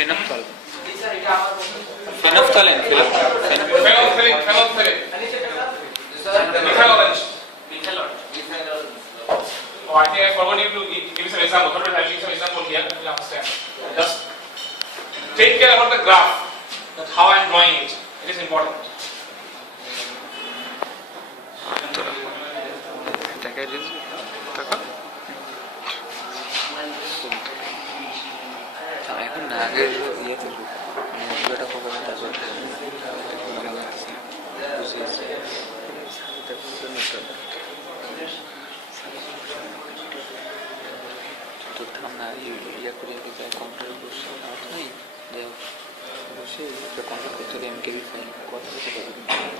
Phenolphthalein. Phenolphthalein. Oh, I think I forgot you to give some example. But I'll give some example here. You will understand. Just take care about the graph. That how I am drawing it. It is important. এখন না আগে ইয়ে করবো ভিডিওটা কবে তারপর বুঝিয়েছি তো থাম না ইয়ে করে যায় কম্পিউটার বসে আউট নেই যাই হোক বসে কম্পিউটার করতে হলে আমি কেবি ফাইন কথা বলতে পারবো হ্যাঁ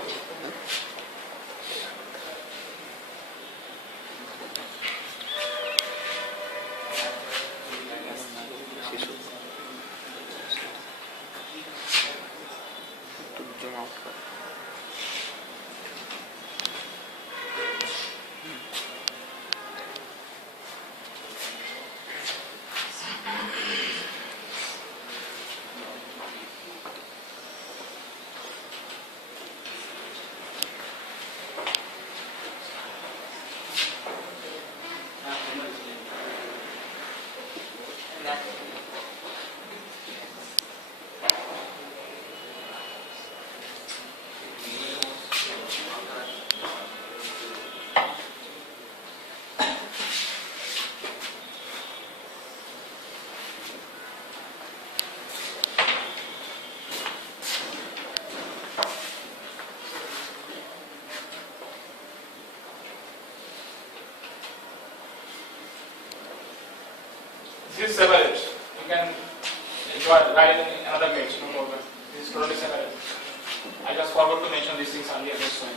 This is separate. You can write in another page, no problem. This is totally separate. I just forgot to mention these things earlier, that's why.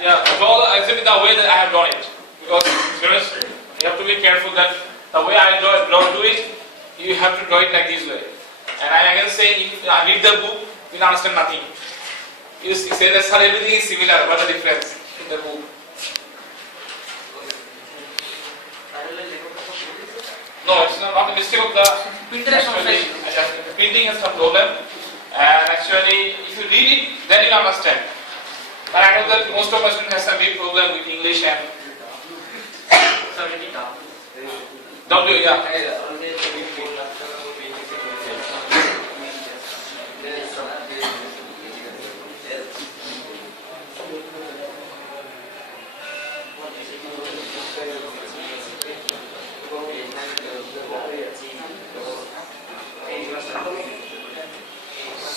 Yeah, well, actually the way that I have drawn it, because students, you have to be careful that the way I do it, you have to draw it like this way. And I again say, if you read the book, you will understand nothing. You say that sir, everything is similar. What is the difference in the book? No, it's not a mistake of the printing has some problem. And actually, if you read it, then you understand. But I know that most of us has some big problem with English and W, yeah.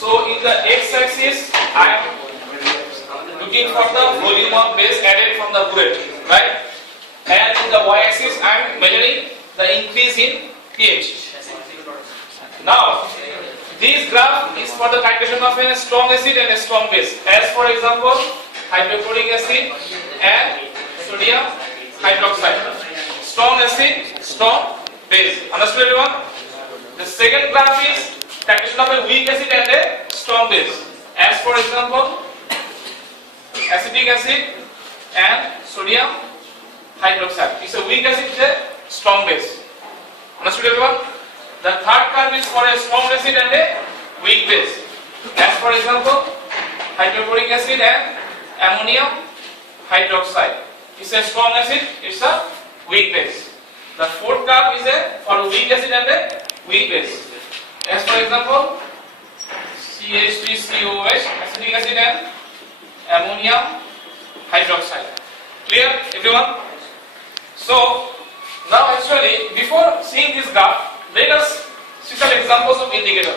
So in the x-axis, I am looking looking for the volume of base added from the burette, right? And in the y-axis, I am measuring the increase in pH. Now, this graph is for the titration of a strong acid and a strong base. As for example, hydrochloric acid and sodium hydroxide. Strong acid, strong base. Understood everyone? The second graph is titration of a weak acid and a strong base. As for example, acetic acid and sodium hydroxide. It's a weak acid, it's a strong base. Understood everyone? The third curve is for a strong acid and a weak base. As for example, hydrochloric acid and ammonium hydroxide. It's a strong acid, it's a weak base. The fourth curve is for a weak acid and a weak base. As for example, CH3COH, acetic acid and ammonium hydroxide. Clear, everyone? So, now actually, before seeing this graph, let us see some examples of indicator.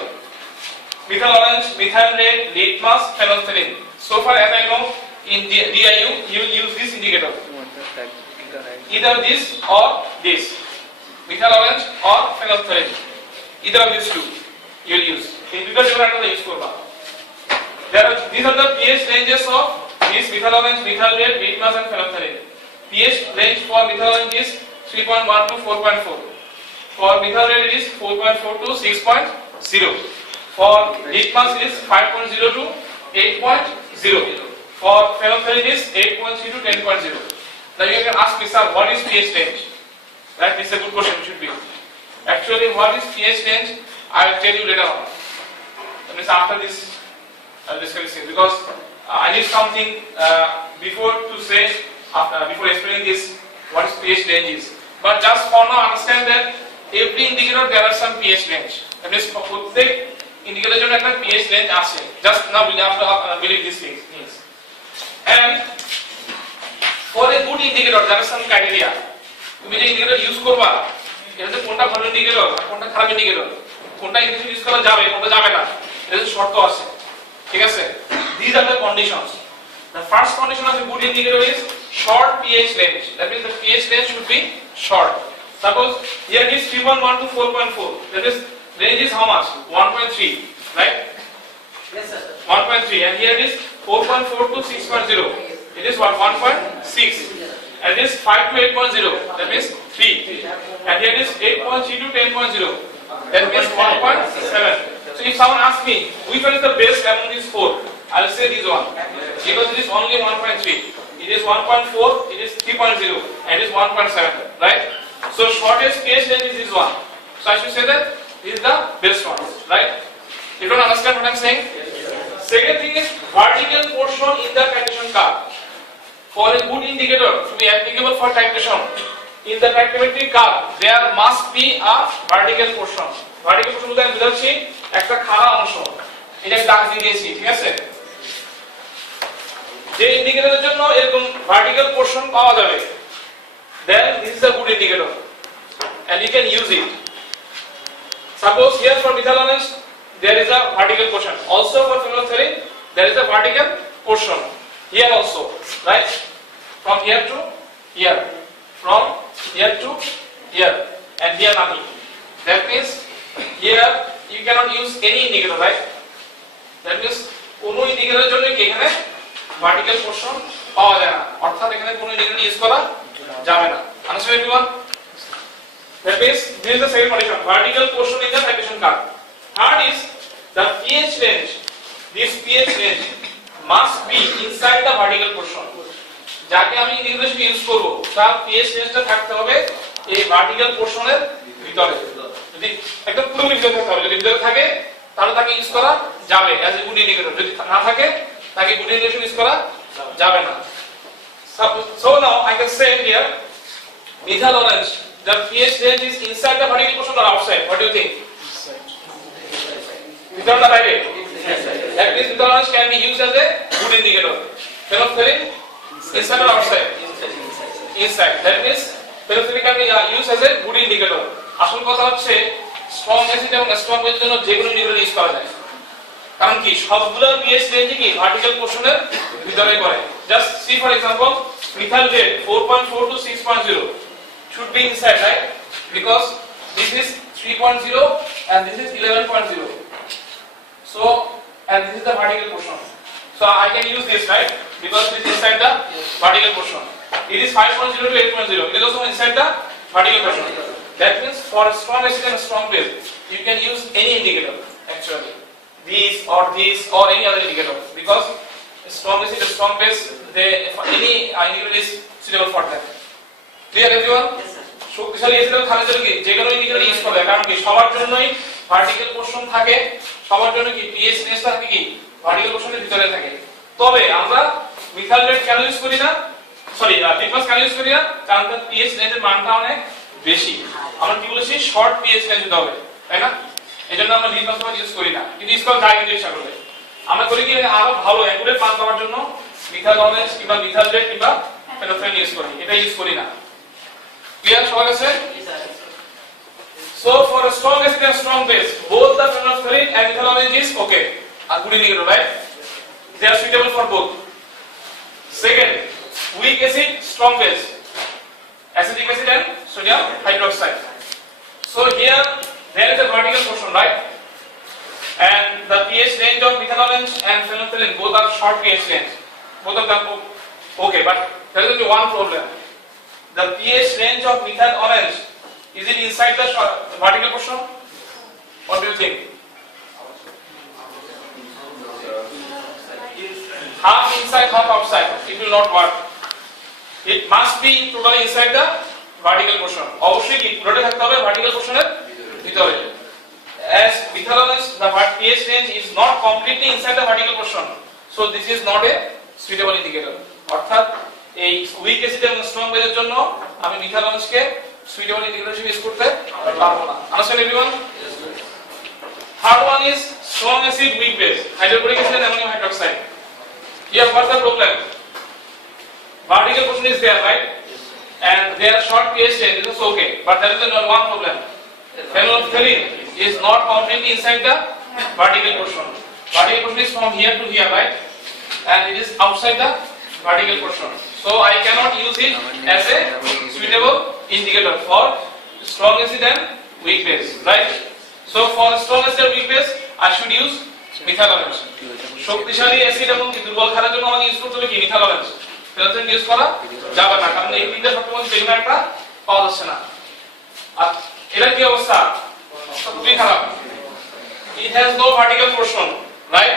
Methyl orange, methyl red, litmus, phenolphthalein. So far as I know, in DIU, you will use this indicator. Either this or this. Methyl orange or phenolphthalein. Either of these two you will use. Because you are not use for these are the pH ranges of this methyl orange, methyl red, litmus and phenolphthalein. pH range for methyl orange is 3.1 to 4.4. For methyl red it is 4.4 to 6.0. For litmus it is 5.0 to 8.0. For phenolphthalein it is 8.3 to 10.0. Now you can ask me, sir, what is pH range? That is a good question, should be. Actually, what is pH range? I will tell you later on. That means after this, I will discuss it because I need something before to say, before explaining this, what is pH range is. But just for now, understand that every indicator there are some pH range. That means for প্রত্যেক indicator জন্য একটা pH range আছে. Just now we have to believe these things. And for a good indicator, there are some criteria. তুমি যে indicator use করবা, এটাতে কোনটা ভালো indicator, কোনটা খারাপ indicator, কোনটা indicator use করা যাবে, কোনটা যাবে না, এর শর্ত আছে। ঠিক আছে? These are the conditions. The first condition of a good indicator is short pH range. That means the pH range should be short. Suppose here it is 3.1 to 4.4. That is range is how much? 1.3, right? Yes, sir. 1.3, and here it is 4.4 to 6.0. It is what? 1.6. And this 5 to 8.0. That means 3. And here it is 8.3 to 10.0. That means 1.7. So if someone asks me which one is the best among these four, I will say this one. Because it is only 1.3. It is 1.4, it is 3.0, and it is 1.7. Right? So shortest pH range is this one. So I should say that this is the best one. Right? You don't understand what I am saying? Second thing is vertical portion in the titration curve. For a good indicator to be applicable for titration, in the tachymetric curve there must be a vertical portion. Vertical portion বলতে আমি বুঝাচ্ছি একটা খাড়া অংশ। এটা দাগ দিয়ে দিয়েছি, ঠিক আছে? যে ইন্ডিকেটরের জন্য এরকম vertical portion পাওয়া যাবে, then this is a good indicator and you can use it. Suppose here for methyl orange there is a vertical portion. Also for phenolphthalein there is a vertical portion. Here also, right? From here to here, from here to here, and here nothing. That means here you cannot use any indicator, right? That means কোনো ইন্ডিকেটরের জন্য কি এখানে vertical portion পাওয়া যায় না, অর্থাৎ এখানে কোনো ইন্ডিকেটর ইউজ করা যাবে না। Understand everyone? That means this is the second condition, vertical portion in the titration curve. Third is the pH range. This pH range must be inside the vertical portion. যাকে আমি indicator হিসেবে use করব তার pH রেঞ্জটা থাকতে হবে এই vertical পোরশনের ভিতরে। যদি একদম পুরোপুরি ভিতরে থাকতে হবে, যদি ভিতরে থাকে তাহলে তাকে ইউজ করা যাবে অ্যাজ এ গুড ইন্ডিকেটর। যদি না থাকে তাকে গুড ইন্ডিকেটর ইউজ করা যাবে না। So now I can say here methyl orange, the pH range is inside the vertical portion or outside? What do you think? Inside the right? That means methyl orange can be used as a good indicator. Phenolphthalein inside or outside? Inside. That means phenolphthalein can be used as a good indicator. আসল কথা হচ্ছে strong acid এবং strong বেসের জন্য যে কোনো indicator use করা যায়। কারণ কি সবগুলো pH রেঞ্জে কি ভার্টিক্যাল পোর্শনের ভিতরে করে। Just see for example methyl rate 4.4 to 6.0 should be inside, right? Because this is 3.0 and this is 11.0. So and this is the vertical portion. So I can use this, right? Because this is inside the vertical portion. It is 5.0 to 8.0. It is also inside the vertical portion. That means for a strong acid and a strong base, you can use any indicator actually. This or any other indicator, because strong acid and strong base, any indicator is suitable for them. Clear everyone? Yes, sir. শক্তিশালী acid এবং ক্ষারের জন্য কি যে কোনো indicator use করা যায়, কারণ কি সবার জন্যই ভার্টিক্যাল পোরশন থাকে, সবার জন্য কি pH রেঞ্জটা থাকে কি ভার্টিক্যাল পোরশনের ভিতরে থাকে। তবে আমরা মিথাইল রেট কেন ইউজ করি না, সরি লিটমাস কেন ইউজ করি না, কারণ তার pH রেঞ্জের মানটা অনেক বেশি। আমরা কি বলেছি শর্ট pH রেঞ্জ হতে হবে, তাই না? এজন্য আমরা লিটমাস পেপার ইউজ করি না, কিন্তু ইউজ করা যায় কিন্তু ইচ্ছা করলে। আমরা করি কি আরো ভালো অ্যাকুরেট মান পাওয়ার জন্য মিথাইল অরেঞ্জ কিংবা মিথাইল রেট কিংবা ফেনোথেলিন ইউজ করি, এটা ইউজ করি না। ক্লিয়ার সবার কাছে? Yes, sir. So for a strong acid and strong base, both the phenolphthalein and methyl orange is okay, a good indicator, right? They are suitable for both. Second, weak acid, strong base, acidic acid and sodium hydroxide. So here there is a vertical portion, right? And the pH range of methyl orange and phenolphthalein both are short pH range, both of them okay, but there is only one problem. The pH range of methyl orange, is it inside the vertical portion? What do you think? Half inside, half outside. It will not work. It must be totally inside the vertical portion. অবশ্যই কি পুরোটা থাকতে হবে vertical portion এর ভিতরে। As methyl orange, the pH range is not completely inside the vertical portion. So this is not a suitable indicator. অর্থাৎ এই week acid এবং স্ট্রং বেসের জন্য আমি মিথাইল অরেঞ্জকে সুইটেবল indicator হিসেবে ইউজ করতে পারবো না। Understand everyone? Third one is strong acid, weak base, hydrochloric acid and ammonium hydroxide. Here what's the problem? Vertical portion is there, right? And they are short pH range, this is okay. But there is one problem. Phenolphthalein is not completely inside the vertical portion. Vertical portion is from here to here, right? And it is outside the vertical portion. So I cannot use it as a suitable indicator for strong acid and weak base, right? So for strong acid and weak base, I should use methyl orange. শক্তিশালী acid এবং দুর্বল ক্ষারের জন্য আমাকে use করতে হবে কি methyl orange. ফেনোথেলিন use করা যাবে না, কারণ এই তিনটা শর্তের মধ্যে যেকোনো একটা পাওয়া যাচ্ছে না। আর এটার কি অবস্থা? খুবই খারাপ। It has no vertical portion, right?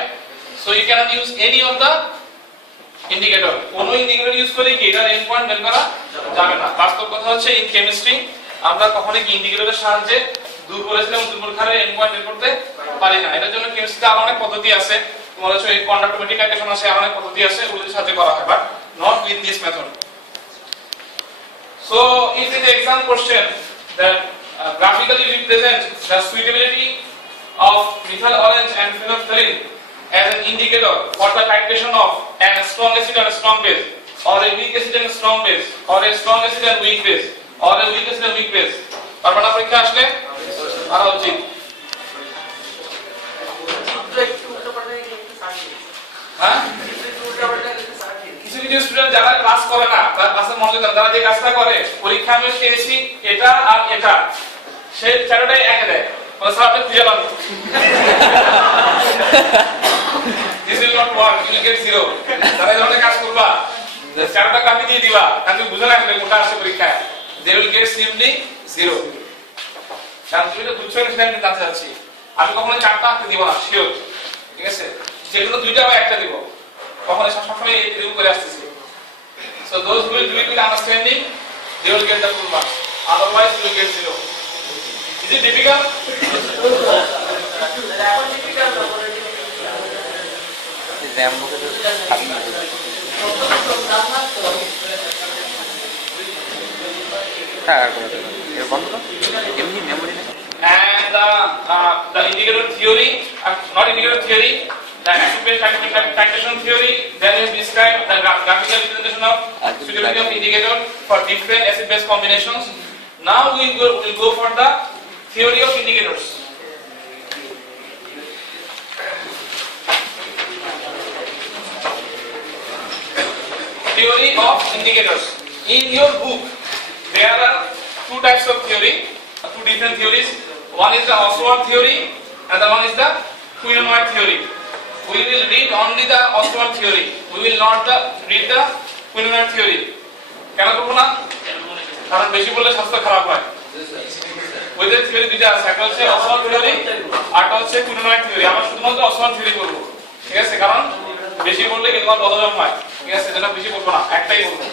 So you cannot use any of the indicator. কোনো ইন্ডিকেটর ইউজ করে কি এটার এন্ড পয়েন্ট বের করা যাবে না। বাস্তব কথা হচ্ছে ইন কেমিস্ট্রি আমরা কখনোই কি ইন্ডিকেটরের সাহায্যে দুর্বল অ্যাসিড এবং দুর্বল ক্ষারের এন্ড পয়েন্ট বের করতে পারি না। এটার জন্য কেমিস্ট্রিতে আরো অনেক পদ্ধতি আছে, তোমার হচ্ছে এই কন্ডাক্টিভিটি ক্যালকুলেশন আছে, আরো অনেক পদ্ধতি আছে, ওগুলোর সাহায্যে করা হয়, but not with this method. So if in the exam question that graphically represent the suitability of methyl orange and phenolphthalein as an indicator for the titration of a strong acid and a strong base, or a weak acid and a strong base, or a strong acid and weak base, or a weak acid and weak base, পারবা পরীক্ষা আসলে আর উচিত। হ্যাঁ, কিছু কিছু student যারা class করে না, তারা ক্লাসে মনোযোগ দেয়, তারা যে কাজটা করে পরীক্ষা আমি পেয়েছি এটা আর এটা, সে চারটাই এক দেয়, বলে স্যার আপনি খুঁজে পাবেন। This will not work, you will get zero. তারা এই ধরনের কাজ করবা, চারটা কাপি দিয়ে দিবা, কারণ বুঝে রাখলে কোনটা আসে পরীক্ষায়, they will get simply zero. কারণ তুমি তো বুঝছো না, সেটা আমি জানতে চাচ্ছি। আমি কখনো চারটা আঁকতে দিব না, শিওর, ঠিক আছে? যেগুলো দুইটা বা একটা দিব, কখনো সবসময় রিভিউ করে আসতেছি। So those who will do it with understanding, they will get the full marks. Otherwise, you will get zero. Is it difficult? And the indicator theory, not indicator theory, the acid-base titration theory, then we have described the graphical representation of suitability of indicator for different acid-base combinations. Now we will go for the theory of indicators. theory of indicators. In your book, there are two types of theory, two different theories. One is the Osborne theory, and the one is the Quinoa theory. We will read only the Osborne theory. We will not read the Quinoa theory. কেন করব না? কারণ বেশি বললে স্বাস্থ্য খারাপ হয়। ওদের থিওরি দুটো আছে, একটা হচ্ছে Osborne theory, আরটা হচ্ছে Quinoa theory. আমরা শুধুমাত্র Osborne theory করব। ঠিক আছে? কারণ বেশি বললে কিন্তু আমার বদহজম হয়। ঠিক আছে? যেটা বেশি বলবো না, একটাই বলবো।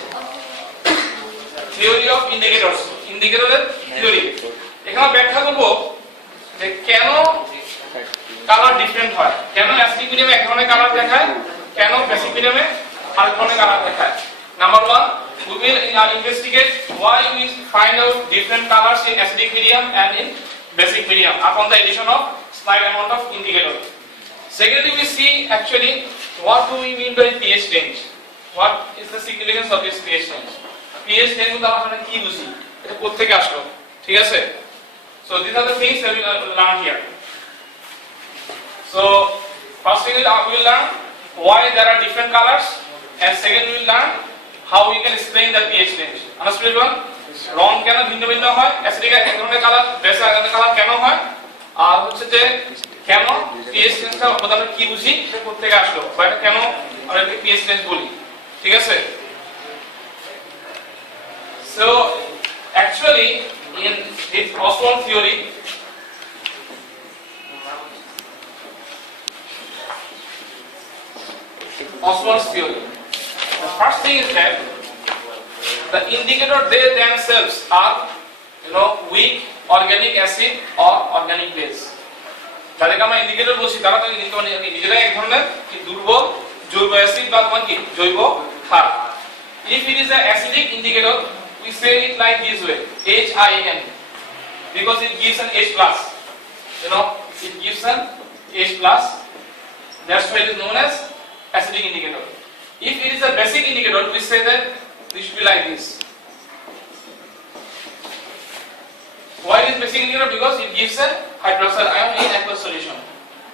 থিওরি অফ ইন্ডিকেটরস, ইন্ডিকেটরের থিওরি। এখানে ব্যাখ্যা করব যে কেন কালার ডিফারেন্ট হয়, কেন অ্যাসিডিক মিডিয়ামে এক ধরনের কালার দেখায়, কেন বেসিক মিডিয়ামে আরেক ধরনের কালার দেখায়। Number 1, we will investigate why we find out different colors in acidic medium and in basic medium upon the addition of slight amount of indicator. Secondly, we see actually what do we mean by pH range, what is the significance of this pH range. pH range বলতে আমরা কি বুঝি, এটা কোথা থেকে আসলো, ঠিক আছে? So these are the things that we will learn here. So first thing we will learn why there are different colors, and second we will learn how we can explain the pH range. Understood everyone? রং কেন ভিন্ন ভিন্ন হয়, acidic এক ধরনের colour, basic এক ধরনের colour কেন হয়, আর হচ্ছে যে কেন pH রেঞ্জটা আমরা কি বুঝি, এটা কোথা থেকে আসলো, বা এটা কেন আমরা এটাকে pH রেঞ্জ বলি, ঠিক আছে? So actually in this Osborne theory, Osborne's theory, the first thing is that the indicator they themselves are weak organic acid or organic base. যাদেরকে আমরা ইন্ডিকেটর বলছি তারা তো নিজেরাই এক ধরনের দুর্বল জৈব অ্যাসিড বা কি জৈব ক্ষার। If it is an acidic indicator, we say it like this way, HIN, because it gives an H plus. It gives an H plus. That's why it is known as acidic indicator. If it is a basic indicator, we say that it should be like this. Why it is basic indicator? Because it gives a hydroxide ion in aqueous solution.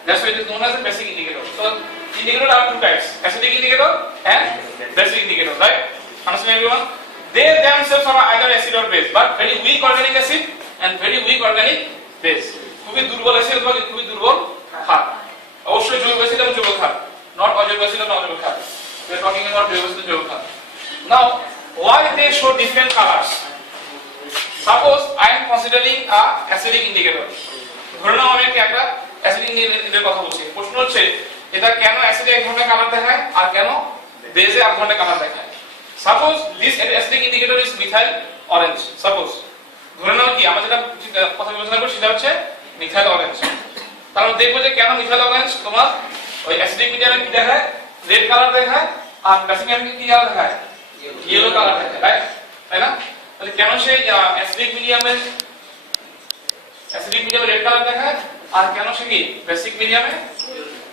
That's why it is known as a basic indicator. So indicator are two types: acidic indicator and basic indicator. Right? Understand everyone? They themselves are either acid or base, but very weak organic acid and very weak organic base. খুবই দুর্বল acid অথবা খুবই দুর্বল ক্ষার। অবশ্যই জৈব acid এবং জৈব ক্ষার, not অজৈব অ্যাসিড এবং অজৈব ক্ষার। We are talking about জৈব অ্যাসিড and জৈব ক্ষার. Now, why they show different colors? Suppose I am considering a acidic indicator. ধরে নাও আমি একটা অ্যাসিডিক ইন্ডিকেটরের কথা বলছি। প্রশ্ন হচ্ছে এটা কেন অ্যাসিডে এক ধরনের কালার দেখায় আর কেন বেজে এক ধরনের কালার দেখায়? Suppose this acidic indicator is methyl orange. Suppose ধরে নাও কি আমরা যেটা কথা বিবেচনা করি সেটা হচ্ছে মিথাইল অরেঞ্জ। তাহলে দেখবো যে কেন মিথাইল অরেঞ্জ তোমার ওই অ্যাসিডিক মিডিয়ামে কি দেখায়, রেড কালার দেখায়, আর বেসিক মিডিয়ামে কি কালার দেখায়, ইয়েলো কালার দেখায়, রাইট? তাই না? তাহলে কেন সেই অ্যাসিডিক মিডিয়ামে রেড কালার দেখায় আর কেন সে কি বেসিক মিডিয়ামে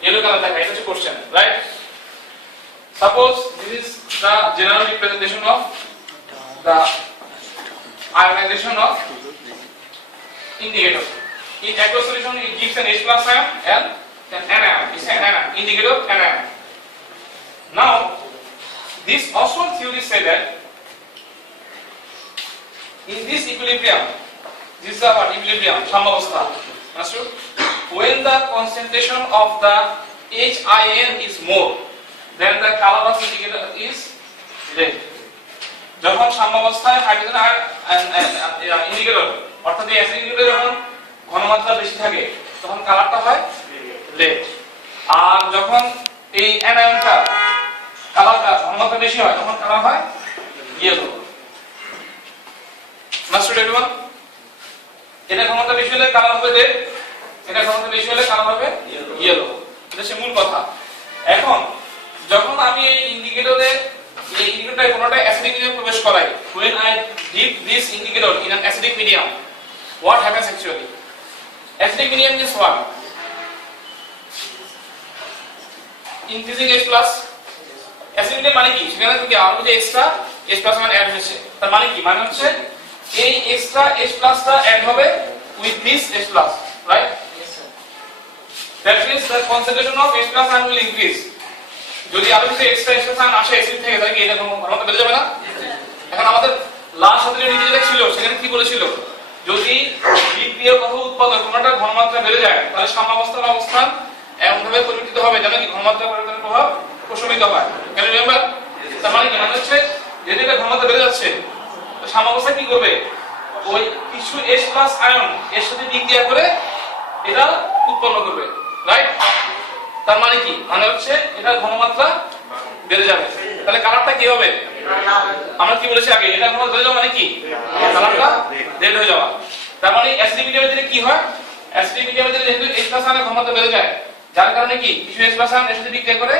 ইয়েলো কালার দেখায়? এটা হচ্ছে question, right? Suppose this is the general representation of the ionization of indicator. In aqueous solution, it gives an H plus ion and an anion. It's an anion, indicator anion. Now, this Osborne theory say that in this equilibrium, this is our equilibrium, samavastha. Understood? When the concentration of the HIN is more, then the color of indicator is red. যখন সাম্যাবস্থায় hydrogen আর indicator অর্থাৎ এই acid indicator যখন ঘনমাত্রা বেশি থাকে তখন কালারটা হয় রেড, আর যখন এই অ্যানায়নটা কালারটা ঘনমাত্রা বেশি হয় তখন কালার হয় ইয়েলো। মাস্টার এভরিওয়ান, এটা ঘনমাত্রা বেশি হলে কালার হবে রেড, এটা ঘনমাত্রা বেশি হলে কালার হবে ইয়েলো। এটা হচ্ছে মূল কথা। এখন যখন আমি এই ইন্ডিকেটরে কোনটা অ্যাসিডিক মিডিয়াম প্রবেশ করাই, when I dip this indicator in an acidic medium, what happens actually? Acidic medium means what? Increasing H plus. Acidic medium মানে কি? সেখানে কি আরো যে এক্সট্রা H plus মান অ্যাড হয়েছে, তার মানে কি? মানে হচ্ছে এই এক্সট্রা H plus টা অ্যাড হবে with this H plus, right? Yes sir. That means the concentration of H plus ion will increase. যদি আরো কিছু এক্সট্রা H plus ion আসে অ্যাসিড থেকে তাহলে কি এটা ঘনমাত্রা বেড়ে যাবে না? এখন আমাদের লাস্ট সাথে নিচে যেটা ছিল সেখানে কি বলেছিল, যদি বিক্রিয়া কত উৎপাদন কোনটা ঘনমাত্রা বেড়ে যায় তাহলে সাম্যাবস্থার অবস্থান এমন ভাবে পরিবর্তিত হবে যেন কি ঘনমাত্রা পরিবর্তনের প্রভাব প্রশমিত হয়। কেন রিমেম্বার? তার মানে কি, মানে হচ্ছে যদি এটা ঘনমাত্রা বেড়ে যাচ্ছে তো সাম্যাবস্থা কি করবে, ওই কিছু H+ আয়ন এর সাথে বিক্রিয়া করে এটা উৎপন্ন করবে, রাইট? তার মানে কি, মানে হচ্ছে এটা ঘনমাত্রা বেড়ে যাবে। তাহলে কালারটা কি হবে? আমরা কি বলেছি আগে, এটা ঘনমাত্রা বেড়ে যাওয়া মানে কি, কালারটা রেড হয়ে যাওয়া। তার মানে অ্যাসিডিক মিডিয়ামে দিলে কি হয়, অ্যাসিডিক মিডিয়ামে দিলে যেহেতু H+ আয়নের ঘনমাত্রা বেড়ে যায়, যার কারণে কি কিছু H+ আয়ন এর সাথে বিক্রিয়া করে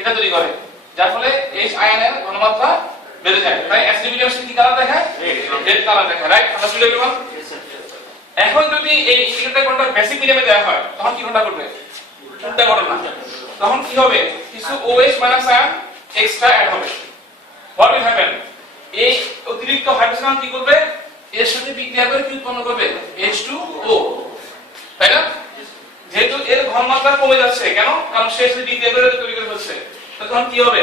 এটা তৈরি করে, যার ফলে H আয়নের ঘনমাত্রা বেড়ে যায়। তাই অ্যাসিডিক মিডিয়ামের সাথে কি কালার দেখায়, রেড কালার দেখায়, রাইট? আমরা শুনে গেলাম। এখন যদি এই ইন্ডিকেটর কোনটা বেসিক মিডিয়ামে দেওয়া হয় তখন কি ঘটনা ঘটবে, উল্টা ঘটনা। তখন কি হবে, কিছু OH- আয়ন এক্সট্রা অ্যাড হবে। হোয়াট উইল হ্যাপেন, এই অতিরিক্ত হাইড্রোজেন কি করবে, এর সাথে বিক্রিয়া করে কি উৎপন্ন করবে, H2O, তাই না? যেহেতু এর ঘনমাত্রা কমে যাচ্ছে, কেন, কারণ সে সাথে বিক্রিয়া করে তৈরি করে ফেলছে, তখন কি হবে,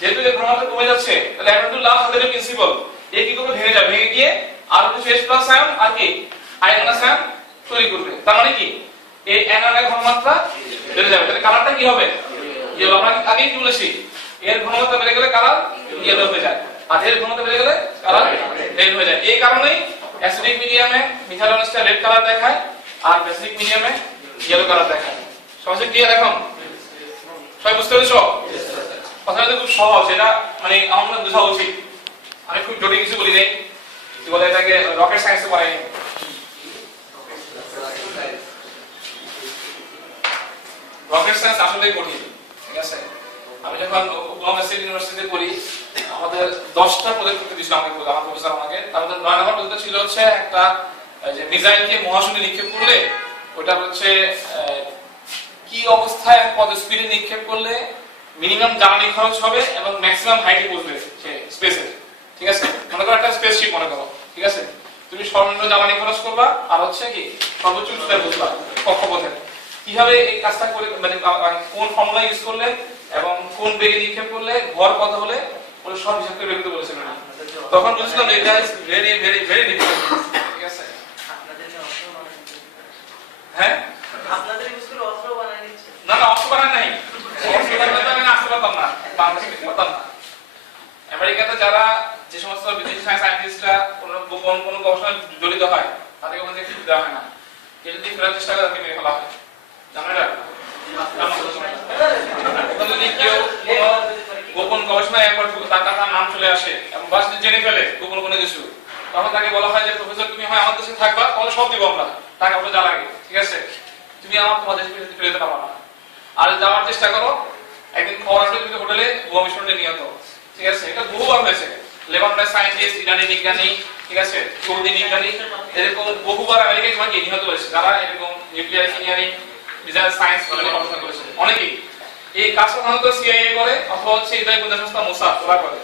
যেহেতু এর ঘনমাত্রা কমে যাচ্ছে তাহলে অ্যাকর্ডিং টু লাস্ট সাথে প্রিন্সিপাল এ কি করবে, ভেঙে যাবে, ভেঙে গিয়ে আর কিছু H+ আয়ন আর কি আয়নাস আয়ন তৈরি করবে। তার মানে কি, এই অ্যানায়নের ঘনমাত্রা বেড়ে যাবে। তাহলে কালারটা কি হবে, ইয়েলো। আমরা আগে কি বলেছি, এর ঘনমাত্রা বেড়ে গেলে কালার ইয়েলো হয়ে যায়, আর এর ঘনমাত্রা বেড়ে গেলে কালার রেড হয়ে যায়। এই কারণেই অ্যাসিডিক মিডিয়ামে মিথাইল অ্যাসিড রেড কালার দেখায় আর বেসিক মিডিয়ামে ইয়েলো কালার দেখায়। সহজে ক্লিয়ার? এখন সবাই বুঝতে পেরেছো? কথাটা খুব সহজ, এটা মানে আমরা বোঝা উচিত। আমি খুব জটিল কিছু বলি নাই, কি বলে এটাকে রকেট সায়েন্সে পড়াই। রকেট সায়েন্স আসলে কঠিন, ঠিক আছে? আমি যখন ওকলাহোমা স্টেট ইউনিভার্সিটিতে পড়ি, আমাদের 10টা প্রজেক্ট করতে দিয়েছিল আমাকে, আমার প্রফেসর আমাকে। তার মধ্যে 9 নম্বর প্রজেক্ট ছিল হচ্ছে একটা যে মিসাইলকে মহাশূন্যে নিক্ষেপ করলে ওটা হচ্ছে কি অবস্থায় কত স্পিডে নিক্ষেপ করলে মিনিমাম জ্বালানি খরচ হবে এবং ম্যাক্সিমাম হাইটে পৌঁছবে সে স্পেসে, ঠিক আছে? মনে করো একটা স্পেসশিপ মনে করো, ঠিক আছে? তুমি সর্বনিম্ন জ্বালানি খরচ করবা আর হচ্ছে কি সর্বোচ্চ উচ্চতায় পৌঁছবা কক্ষপথে। কিভাবে এই কাজটা করে, মানে কোন ফর্মুলা ইউজ করলে এবং কোন বেগে নিক্ষেপ করলে ভর কত হলে ওরা সব হিসাব করে বের করতে বলেছিল না। তখন বুঝলাম এটা is very very very difficult, ঠিক আছে? হ্যাঁ, আপনাদের স্কুলে অস্ত্র বানায় নিচ্ছে না? না, অস্ত্র বানায় নাই। অস্ত্র বানাতে আমি আসতে পারতাম না, বাংলাদেশে কিছু পারতাম না। আমেরিকাতে যারা যে সমস্ত বিদেশি সায়েন্টিস্টরা কোনো গবেষণায় জড়িত হয় তাদেরকে ওখান থেকে দেওয়া হয় না। কেউ যদি ফেরার চেষ্টা করে তাকে মেরে ফেলা হয়, জানো এটা? যদি কেউ গোপন গবেষণায় একবার তার নাম চলে আসে এবং বাস জেনে ফেলে গোপন কোনো কিছু, তখন তাকে বলা হয় যে প্রফেসর তুমি হয় আমার দেশে থাকবা, তাহলে সব দিব আমরা, টাকা পয়সা যা লাগে, ঠিক আছে? তুমি তোমার দেশে ফিরে যেতে পারবা না। আর যাওয়ার চেষ্টা করো, একদিন খবর আসবে তুমি হোটেলে বোমা বিস্ফোরণে নিহত, ঠিক আছে? এটা বহুবার হয়েছে। লেবাননের সায়েন্টিস্ট, ইরানি বিজ্ঞানী, ঠিক আছে, সৌদি বিজ্ঞানী, এরকম বহুবার আমেরিকায় তোমাকে নিহত হয়েছে যারা এরকম নিউক্লিয়ার ইঞ্জিনিয়ারিং, মিসাইল সায়েন্স নিয়ে গবেষণা করেছে। অনেকেই এই কাজটা সাধারণত সিআইএ করে অথবা হচ্ছে ইসরায়েলি গোয়েন্দা সংস্থা মোসাদ ওরা করে।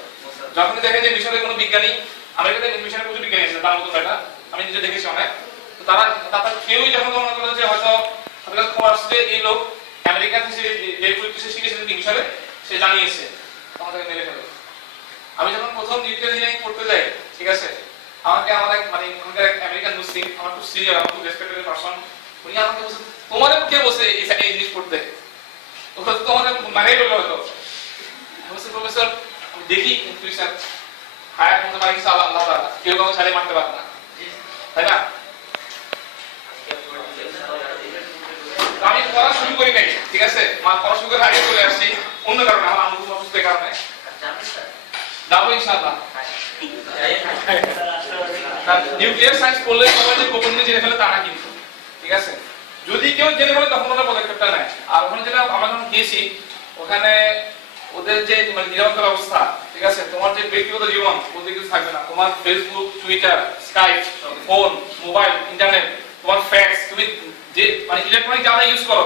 যখন দেখে যে মিশরের কোনো বিজ্ঞানী, আমেরিকাতে মিশরের প্রচুর বিজ্ঞানী আছে তার মতো এটা আমি নিজে দেখেছি অনেক, তো তারা কেউই যখন মনে করে যে হয়তো খবর আসছে এই লোক আমেরিকা থেকে যে পরীক্ষা শিখেছে মিশরে সে জানিয়েছে, তখন তাকে মেরে ফেলে। আমি যখন প্রথম নিউক্লিয়ার ইঞ্জিনিয়ারিং পড়তে যাই, ঠিক আছে, আমাকে আমার এক মানে ওখানকার এক আমেরিকান মুসলিম, আমার খুব সিনিয়র, আমার খুব রেসপেক্টেড পারসন, উনি আমাকে বলছে তোমারে কে বসে এই জিনিস পড়তে, ওখানে তোমার মারাই বললো হয়তো। প্রফেসর আমি দেখি ইনফিউশন হায়ার করতে পারি কিছু আল্লাহ তাআলা, কেউ কাউকে ছাড়িয়ে মারতে পারে না, তাই না? আমি পড়া শুরু করি নাই, ঠিক আছে, পড়া শুরু করে আগে চলে আসছি অন্য কারণে, আমার আম্মু অসুস্থের কারণে। যাবো ইনশাআল্লাহ। নিউক্লিয়ার সায়েন্স পড়লে সবাই যে গোপন জেনে ফেলে তা না কিন্তু, ঠিক আছে? যদি কেউ জেনে ফেলে তখন ওরা পদক্ষেপটা নেয়। আর ওখানে যেটা আমরা যখন গিয়েছি ওখানে ওদের যে মানে নিরাপত্তা ব্যবস্থা, ঠিক আছে, তোমার যে ব্যক্তিগত জীবন বলতে কিছু থাকবে না। তোমার Facebook, Twitter, Skype, phone, mobile, internet, তোমার ফ্যাক্স, তুমি যে মানে ইলেকট্রনিক যা ইউজ করো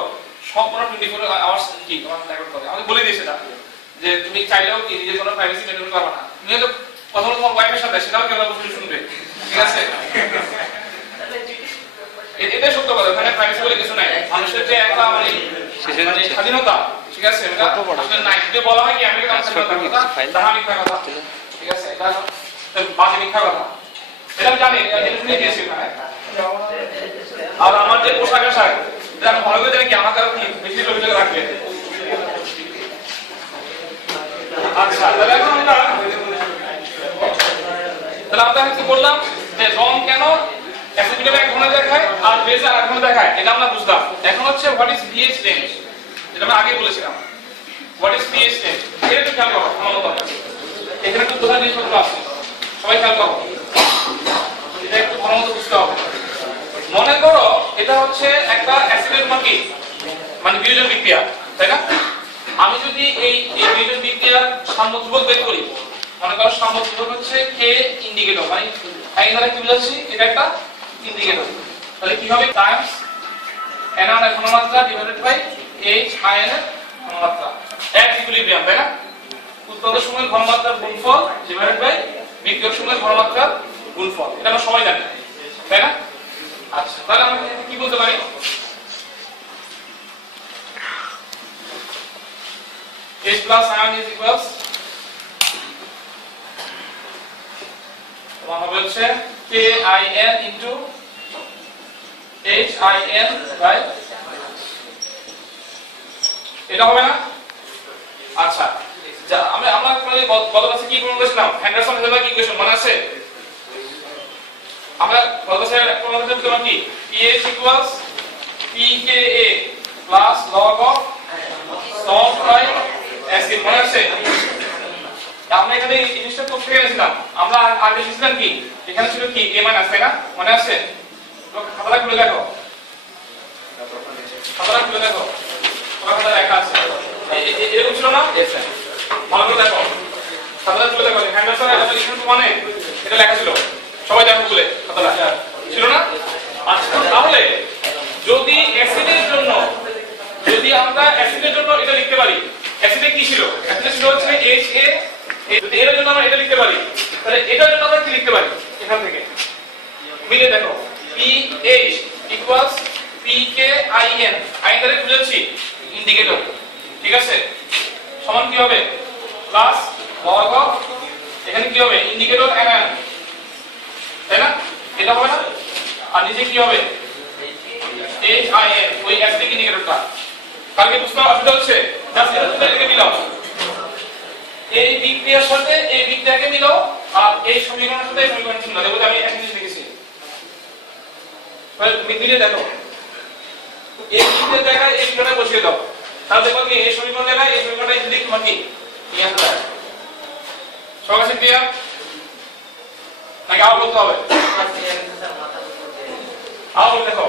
সব পুরো 24 আওয়ার্স কি তোমার রেকর্ড করে। আমাকে বলে দিয়েছে না যে তুমি চাইলেও কি নিজের কোনো প্রাইভেসি মেনটেন করবে না। তুমি হয়তো কথা বলো তোমার ওয়াইফের সাথে, সেটাও কেউ বসে শুনবে, ঠিক আছে? এটাই সত্য কথা, ওখানে প্রাইভেসি বলে কিছু নাই। মানুষের যে একটা মানে স্বাধীনতা, ঠিক আছে এটা আসলে নাই যদি বলা হয় কি আমেরিকান কথা তাহা মিথ্যা কথা ঠিক আছে এটা বাজে মিথ্যা কথা এটা আমি জানি এটা শুনে দিয়েছি এখানে আর আমার যে পোশাক আশাক এটা আমি ভালো করে জানি কি আমাকে আর কি বেশি অভিযোগ রাখবে আচ্ছা তাহলে এখন আমরা কি বললাম যে রং কেন অ্যাসিমিলেটর এক ধরনের দেখায় আর বেজ আর এক ধরনের দেখায় এটা আমরা বুঝলাম এখন হচ্ছে হোয়াট ইজ পিএইচ রেঞ্জ যেটা আমি আগে বলেছিলাম হোয়াট ইজ পিএইচ রেঞ্জ এটা একটু খেয়াল করো আমার মতো এখানে একটু বোঝার জিনিসপত্র আছে সবাই খেয়াল করো এটা একটু ভালো মতো বুঝতে হবে মনে করো এটা হচ্ছে একটা অ্যাসিডের মাকি মানে বিয়োজন বিক্রিয়া তাই না আমি যদি এই বিয়োজন বিক্রিয়ার সাম্য ধ্রুবক বের করি মনে করো সাম্য ধ্রুবক হচ্ছে কে ইন্ডিকেটর মানে এখানে কি বুঝাচ্ছি এটা একটা ইন্ডিকেটর তাহলে কি হবে টাইমস এনআর এর ঘনমাত্রা ডিভাইডেড বাই এইচ আই এর ঘনমাত্রা এক ইকুইলিব্রিয়াম তাই না উৎপাদক সময়ের ঘনমাত্রার গুণফল ডিভাইডেড বাই বিক্রিয়ক সময়ের ঘনমাত্রার গুণফল এটা আমরা সবাই জানি তাই না আচ্ছা তাহলে আমরা কি বলতে পারি H plus ion is equals তোমার হবে হচ্ছে KIN into HIN by এটা হবে না আচ্ছা আমরা গত ক্লাসে কি প্রমাণ করেছিলাম হ্যান্ডারসন হেজেলবার্গ ইকুয়েশন মনে আছে আমরা গত ক্লাসে প্রমাণ করেছিলাম কি pH equals pKa plus log of salt by acid মনে আছে আমরা এখানে এই জিনিসটা তো শিখে গেছিলাম আমরা আগে শিখছিলাম কি এখানে ছিল কি a মাইনাস তাই না মনে আছে তো খাতাটা খুলে দেখো খাতাটা লেখা আছে এরকম ছিল না ভালো করে দেখো খাতাটা খুলে দেখো হ্যান্ডারসন ইকুয়েশন মানে এটা লেখা ছিল সবাই দেখো খুলে খাতাটা ছিল না আচ্ছা তাহলে যদি অ্যাসিডের জন্য আমরা অ্যাসিডের জন্য এটা লিখতে পারি অ্যাসিডে কি ছিল অ্যাসিডে ছিল হচ্ছে HA যদি এর জন্য আমরা এটা লিখতে পারি তাহলে এটার জন্য আমরা কি লিখতে পারি এখান থেকে মিলে দেখো pH equals pKIN আইন দ্বারা বুঝাচ্ছি ইন্ডিকেটর ঠিক আছে সমান কি হবে প্লাস লগ অফ এখানে কি হবে ইন্ডিকেটর anion তাই না এটা হবে না আর নিচে কি হবে HIN ওই অ্যাসিডিক ইন্ডিকেটরটা কালকে বুঝতে অসুবিধা হচ্ছে জাস্ট এটা তুলে রেখে দিলাম এই বিক্রিয়ার সাথে এই বিক্রিয়াকে মিলাও আর এই সমীকরণের সাথে এই সমীকরণ চিহ্ন দেখো আমি এক জিনিস লিখেছি তাহলে মিলিয়ে দেখো এই বিক্রিয়ার জায়গায় এই বিক্রিয়াটা বসিয়ে দাও তাহলে দেখো কি এই সমীকরণের জায়গায় এই সমীকরণটা ইজিলি তোমার কি নিয়ে আসতে পারে সবার কাছে ক্লিয়ার নাকি আবার বলতে হবে আবার দেখো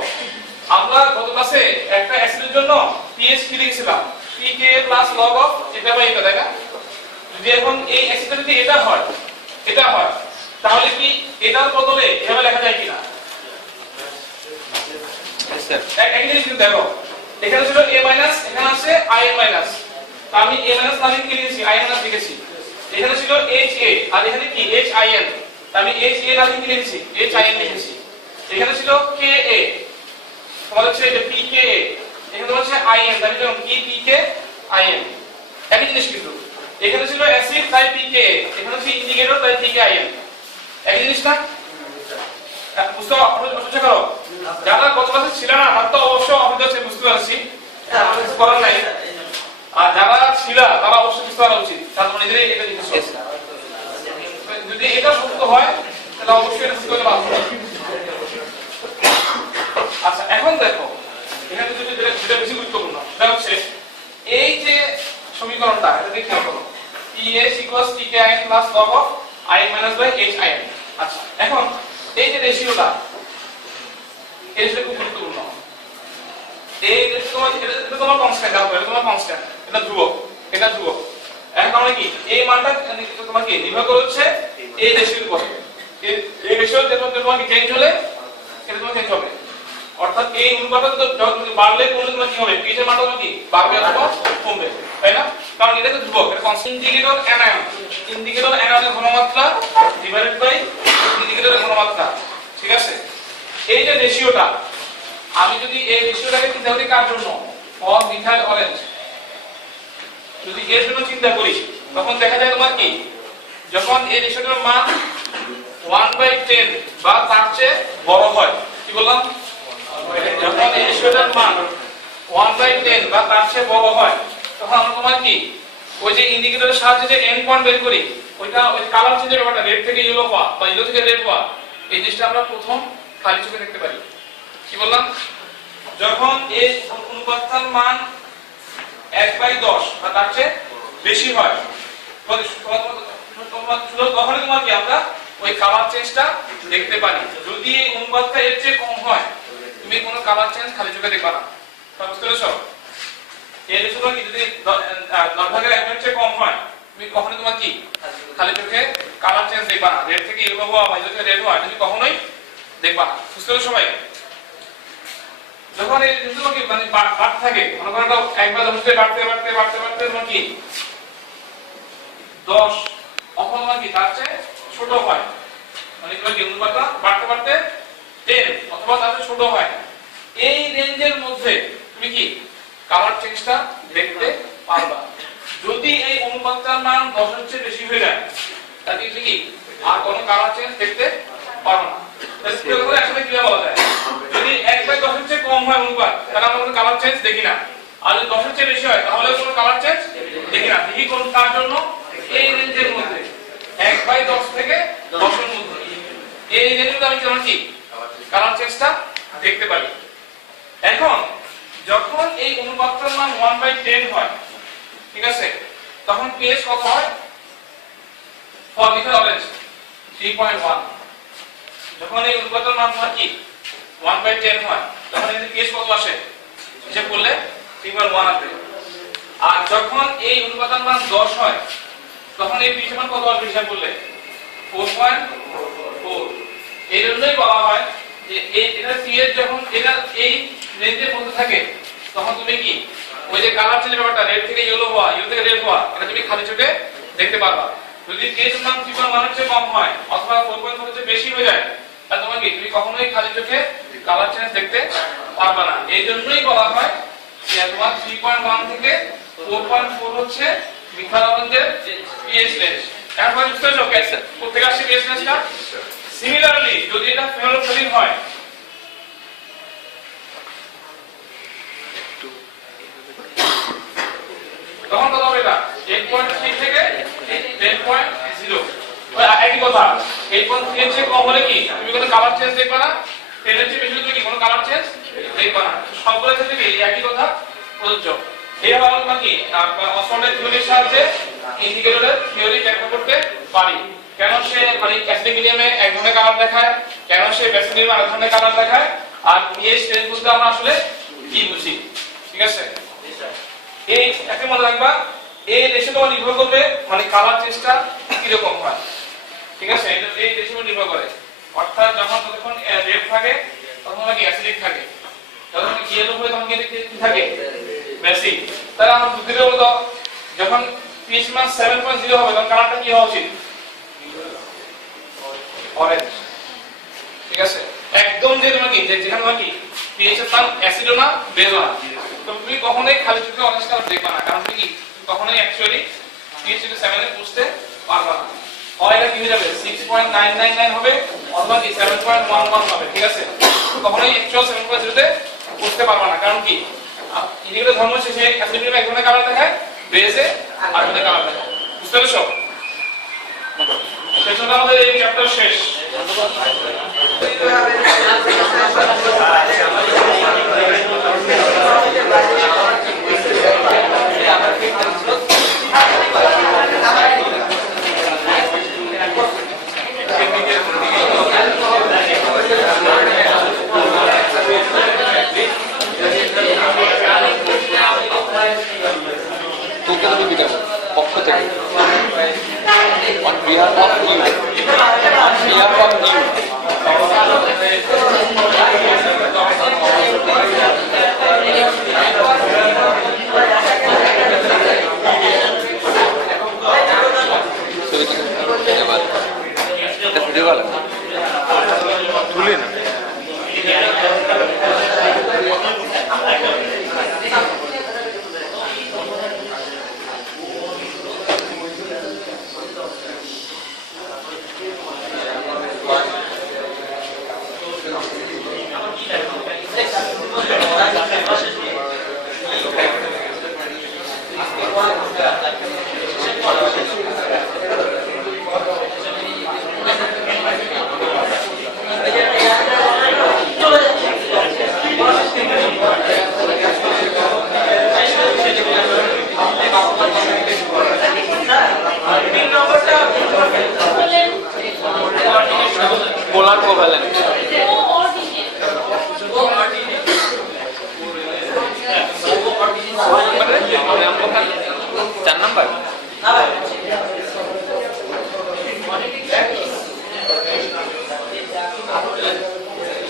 আমরা গত ক্লাসে একটা অ্যাসিডের জন্য pH কি লিখেছিলাম pKa plus log of এটা বাই এটা তাই না যদি এখন এই অ্যাসিডটা যদি এটা হয় তাহলে কি এটার বদলে এভাবে লেখা যায় কিনা স্যার এক জিনিস কিন্তু দেখো এখানে ছিল A মাইনাস এখানে আছে IN মাইনাস আমি A মাইনাস না লিখে লিখেছি IN মাইনাস লিখেছি এখানে ছিল HA আর এখানে কি HIN আমি HA না লিখে লিখেছি HIN লিখেছি এখানে ছিল KA তোমার হচ্ছে এটা pKa এখানে হচ্ছে IN তাহলে যেমন কি pKIN একই জিনিস কিন্তু এখানে ছিল অ্যাসিড তাই pKa এখানে হচ্ছে ইন্ডিকেটর তাই pKIN একই জিনিস না বুঝতে চেষ্টা করো যারা গত ক্লাসে ছিল না তারা তো অবশ্যই আমাদের বুঝতে পারছি কিছু করার নাই আর যারা ছিল তারা অবশ্যই বুঝতে পারা উচিত তারা নিজেরাই এটা লিখেছে যদি এটা সত্য হয় তাহলে অবশ্যই এটা বুঝতে পারবে আচ্ছা এখন দেখো এখানে যেটা বেশি গুরুত্বপূর্ণ সেটা হচ্ছে এই যে সমীকরণটা এটা দেখে করো pH equals pKIN plus log of IN minus by HIN আচ্ছা এখন এই যে রেশিওটা এটা খুব গুরুত্বপূর্ণ এই রেশিও তোমার এটা তোমার কনস্ট্যান্ট এটা তোমার কনস্ট্যান্ট এটা ধ্রুবক এখন আমরা কি এই মানটা তোমার কি নির্ভর করে হচ্ছে এই রেশিওর উপর এই রেশিও যখন তোমার কি চেঞ্জ হলে এটা তোমার চেঞ্জ হবে অর্থাৎ এই অনুপাতটা যখন বাড়লে কোনলে তোমার কি হবে pH এর মানটা কি বাড়বে অথবা কমবে তাই না কারণ এটা তো ধ্রুবক এটা কনস্ট্যান্ট ইন্ডিকেটর অ্যানায়নের ঘনমাত্রা ডিভাইডেড বাই ইন্ডিকেটরের ঘনমাত্রা ঠিক আছে এই যে রেশিওটা আমি যদি এই রেশিওটাকে চিন্তা করি কার জন্য ফর মিথাইল অরেঞ্জ যদি এর জন্য চিন্তা করি তখন দেখা যায় তোমার কি যখন এই রেশিওটার মান 1/10 বা তার চেয়ে বড় হয়, কি বললাম, যখন এই রেশিওটার মান 1/10 বা তার চেয়ে বড় হয় তখন আমরা তোমার কি ওই যে ইন্ডিকেটরের সাহায্যে যে এন্ড পয়েন্ট বের করি ওইটা ওই কালার চেঞ্জের ব্যাপারটা রেড থেকে ইয়েলো হওয়া বা ইয়েলো থেকে রেড হওয়া এই জিনিসটা আমরা প্রথম খালি চোখে দেখতে পারি। কি বললাম, যখন এই অনুপাতটার মান 1/10 বা তার চেয়ে বেশি হয় তখন তোমার কি আমরা ওই কালার চেঞ্জটা দেখতে পারি। যদি এই অনুপাতটা এর চেয়ে কম হয় তুমি কোনো কালার চেঞ্জ খালি চোখে দেখবা না। বুঝতে পেরেছো? এই রেশিওটা কি যদি 10/1 চেয়ে কম হয় তুমি কখনোই তোমার কি খালি চোখে কালার চেঞ্জ দেখবা না। রেড থেকে ইয়েলো হওয়া বা ইয়েলো থেকে রেড হওয়া তুমি কখনোই দেখবা না। বুঝতে পেরেছো সবাই? যখন এই রেশিওটা কি মানে বাড়তে থাকে, মনে করো এটা একবার ধরতে বাড়তে বাড়তে বাড়তে বাড়তে তোমার কি 10 অথবা তোমার কি তার চেয়ে ছোট হয়, মানে তোমার কি অনুপাতটা বাড়তে বাড়তে 10 অথবা তার চেয়ে ছোট হয়, এই রেঞ্জের মধ্যে তুমি কি কালার চেঞ্জটা দেখতে পারবা। যদি এই অনুপাতটার মান 10 এর চেয়ে বেশি হয়ে যায় তাহলে কি আর কোনো কালার চেঞ্জ দেখতে পারবে না। তাহলে আসলে কি বলা যায়, যদি 1/10 এর চেয়ে কম হয় অনুপাত তাহলে আমরা কোনো কালার চেঞ্জ দেখি না, আর যদি 10 এর চেয়ে বেশি হয় তাহলে কোনো কালার চেঞ্জ দেখি না। দেখি কোন তার জন্য এই রেঞ্জের মধ্যে 1/10 থেকে 10 এর মধ্যে এই রেঞ্জে আমি কেমন কি কালার চেঞ্জটা দেখতে পারি। এখন যখন এই অনুপাতটার মান 1/10 হয়, ঠিক আছে, তখন পিএইচ কত হয়? ফর লিখে অরেঞ্জ 3.1। যখন এই অনুপাতের মান হয় কি 1/10 হয় তখন এর পিএইচ কত আসে হিসাব করলে 3.1 আসবে। আর যখন এই অনুপাতের মান 10 হয় তখন এই পিএইচ মান কত আসবে হিসাব করলে 4.4। এই জন্যই বলা হয় যে এটা পিএইচ যখন এটা এই রেঞ্জের মধ্যে থাকে তখন তুমি কি ওই যে কালার চেঞ্জের ব্যাপারটা রেড থেকে ইয়েলো হওয়া ইয়েলো থেকে রেড হওয়া এটা তুমি খালি চোখে দেখতে পারবা। যদি পিএইচ এর মান 3.1 এর চেয়ে কম হয় অথবা 4.4 এর চেয়ে বেশি হয়ে যায় তাহলে তোমার কি তুমি কখনোই খালি চোখে কালার চেঞ্জ দেখতে পারবা না। এই জন্যই বলা হয় যে তোমার 3.1 থেকে 4.4 হচ্ছে মিথা লবণের পিএইচ রেঞ্জ। এখন বুঝতে পারছো ক্যান্সার কোথা থেকে আসছে পিএইচ রেঞ্জটা? সিমিলারলি যদি এটা ফেনোলফথেলিন হয় তখন কত হবে? এটা 8.3 থেকে 10.0। ওই একই কথা, 8.3 এর চেয়ে কম হলে কি তুমি কোনো কালার চেঞ্জ দেখবে না, 10 এর চেয়ে বেশি হলে কি কোনো কালার চেঞ্জ দেখবে না। সবগুলোর ক্ষেত্রে কি একই কথা প্রযোজ্য। এই হলো আমরা কি অক্সফোর্ডের থিওরির সাহায্যে ইন্ডিকেটরের থিওরি ব্যাখ্যা করতে পারি। কেন সে মানে অ্যাসিডিক মিডিয়ামে এক ধরনের কালার দেখায়, কেন সে বেসিক মিডিয়ামে আরেক ধরনের কালার দেখায়, আর পিএইচ রেঞ্জ বলতে আমরা আসলে কি বুঝি। ঠিক আছে, এই একটা মনে রাখবা, এই রেশিওটা নির্ভর করবে মানে কালার চেঞ্জটা কি রকম হয়। ঠিক আছে, এটা এই রেশিও নির্ভর করে। অর্থাৎ যখন রেড থাকে তখন কি অ্যাসিডিক থাকে, যখন ইয়েলো হয় তখন কি থাকে বেসিক। তাহলে আমরা বুদ্ধি করে বলতো যখন পিএইচ মান 7.0 হবে তখন কালারটা কি হওয়া উচিত? অরেঞ্জ। ঠিক আছে, একদম যে তোমার কি যেখানে তোমার কি পিএইচ এর মান অ্যাসিডও না বেসও না, তো তুমি কখনোই খালি চোখে অরেঞ্জ কালার দেখবা না। কারণ তুমি কখনোই অ্যাকচুয়ালি পিএইচ 7 এ বুঝতে পারবা না। হয় এটা কি হয়ে যাবে 6.999 হবে অথবা কি 7.11 হবে। ঠিক আছে, কখনোই অ্যাকচুয়াল 7.0 তে বুঝতে পারবা না। কারণ কি ইন্ডিকেটর ধর্ম শেষে অ্যাসিডের এক ধরনের কালার দেখায়, বেসে আর ধরনের কালার দেখায়। বুঝতে পেরেছো? সেজন্য আমাদের এই চ্যাপ্টার শেষ। পক্ষ থেকে on behalf of you, on behalf of you. Video ভালো তুলে না কোভ্যালেন্ট চার নাম্বার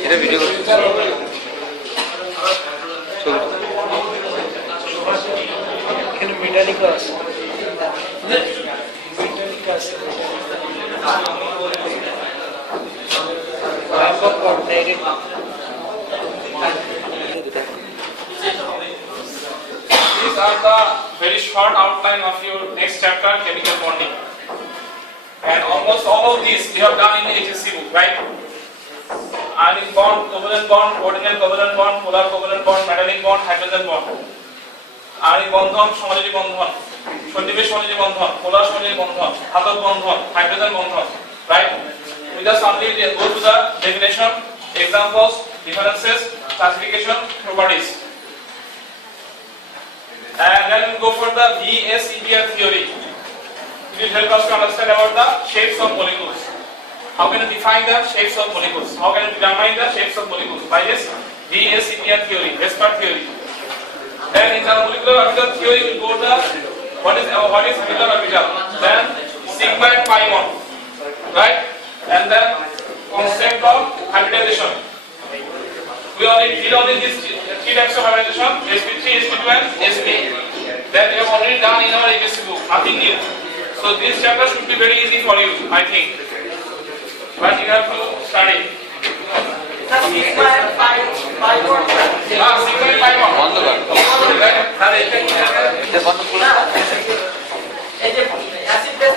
এটা ভিডিও করতে এখানে মেটালিক আছে মেটালিক আছে rifle code direct These are the very short outline of your next chapter, chemical bonding. And almost all of these you have done in the HSC book, right? Ionic bond, covalent bond, ordinal covalent bond, polar covalent bond, metallic bond, hydrogen bond. আণবিক বন্ধন, সমযোজী বন্ধন, সন্নিবেশ সমযোজী বন্ধন, পোলার সমযোজী বন্ধন, ধাতব বন্ধন, hydrogen বন্ধন, right? We just only go to the definition, examples, differences, classification, properties. And then we go for the VSEPR theory. It will help us to understand about the shapes of molecules. How can you define the shapes of molecules? How can you determine the shapes of molecules? By this VSEPR theory, Vesper theory. Then in the molecular orbital theory, we go the what is molecular orbital? Then sigma and pi bond, right? And then concept of hybridization. We only did only these three types of hybridization: sp3, sp2, and sp. That we have already done in our HSC book. Nothing new. So this chapter should be very easy for you, I think. But you have to study. Sigma and pi bond. Sigma and pi bond. বন্ধ কর Right? এটা বন্ধ করলে এই যে acid base